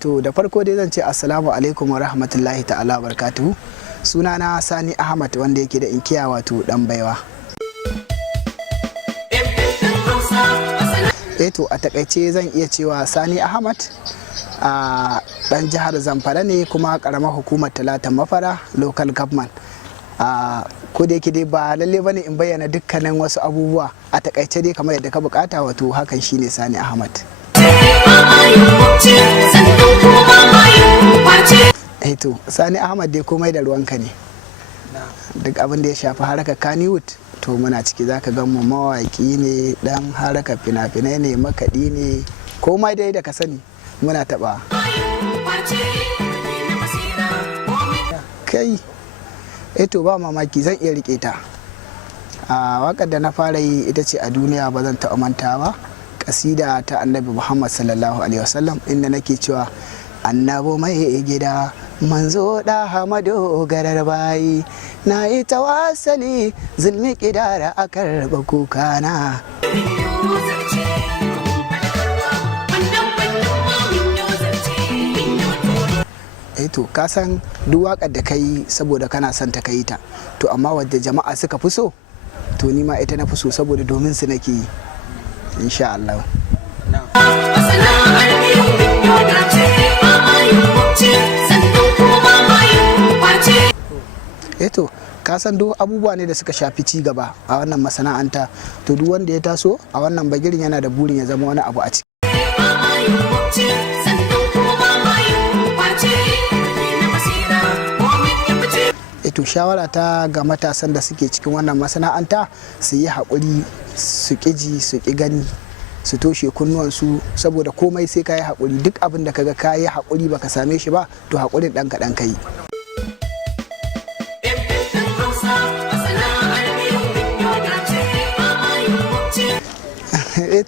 to da farko dai zan ce assalamu alaikum wa rahmatullahi ta'ala wa barakatuhu. Sunana Sani Ahmad wanda yake da inkiya wato dan baiwa. To a takaice zan iya cewa Sani Ahmad a dan jihar Zamfara ne, kuma karamar hukumar Talatan Mafara local government. Ko da yake dai ba lalle bane in bayyana dukkanin wasu abubuwa, a takaice dai kamar yadda ka bukata, wato hakan shine Sani Ahmad. To Sani Ahmad dai komai da ruwanka ne, duk abin da ya shafi harkar Kannywood to muna ciki. Zaka ga mu mawaki ne, dan harkar fina-finai ne, makaɗi ne, komai dai da ka sani muna taɓa. Kai to ba mamaki zan iya rike ta. Waƙar da na fara yi ita ce a duniya ba zan taɓa manta ba, kasida ta annabi Muhammad sallallahu alaihi wasallam, inda nake cewa annabu mai gida manzo da hamadu garar bayi, na yi tawassali zulmi kidara a karɓa kukana. To ka san duk waƙar da ka yi saboda kana son ta kai ta, to amma wadda jama'a suka fi so to ni ma ita na fi so, saboda domin su nake yi insha Allah. To ka san duk abubuwa ne da suka shafi ci gaba a wannan masana'anta, to duk wanda ya taso a wannan bagirin yana da burin ya zama wani abu a ciki. To shawara ta ga matasan da suke cikin wannan masana'anta su yi haƙuri, su ƙiji su ƙi gani, su toshe kunnuwansu, saboda komai sai ka yi haƙuri. Duk abin da kaga ka yi haƙuri baka same shi ba, to haƙurin ɗan kaɗan ka yi.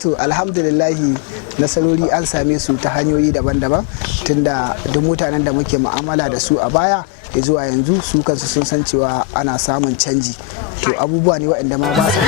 To alhamdulillahi nasarori an same su ta hanyoyi daban-daban, tunda duk mutanen da muke mu'amala da su a baya zuwa yanzu su kansu sun san cewa ana samun canji. To abubuwa ne waɗanda ma ba su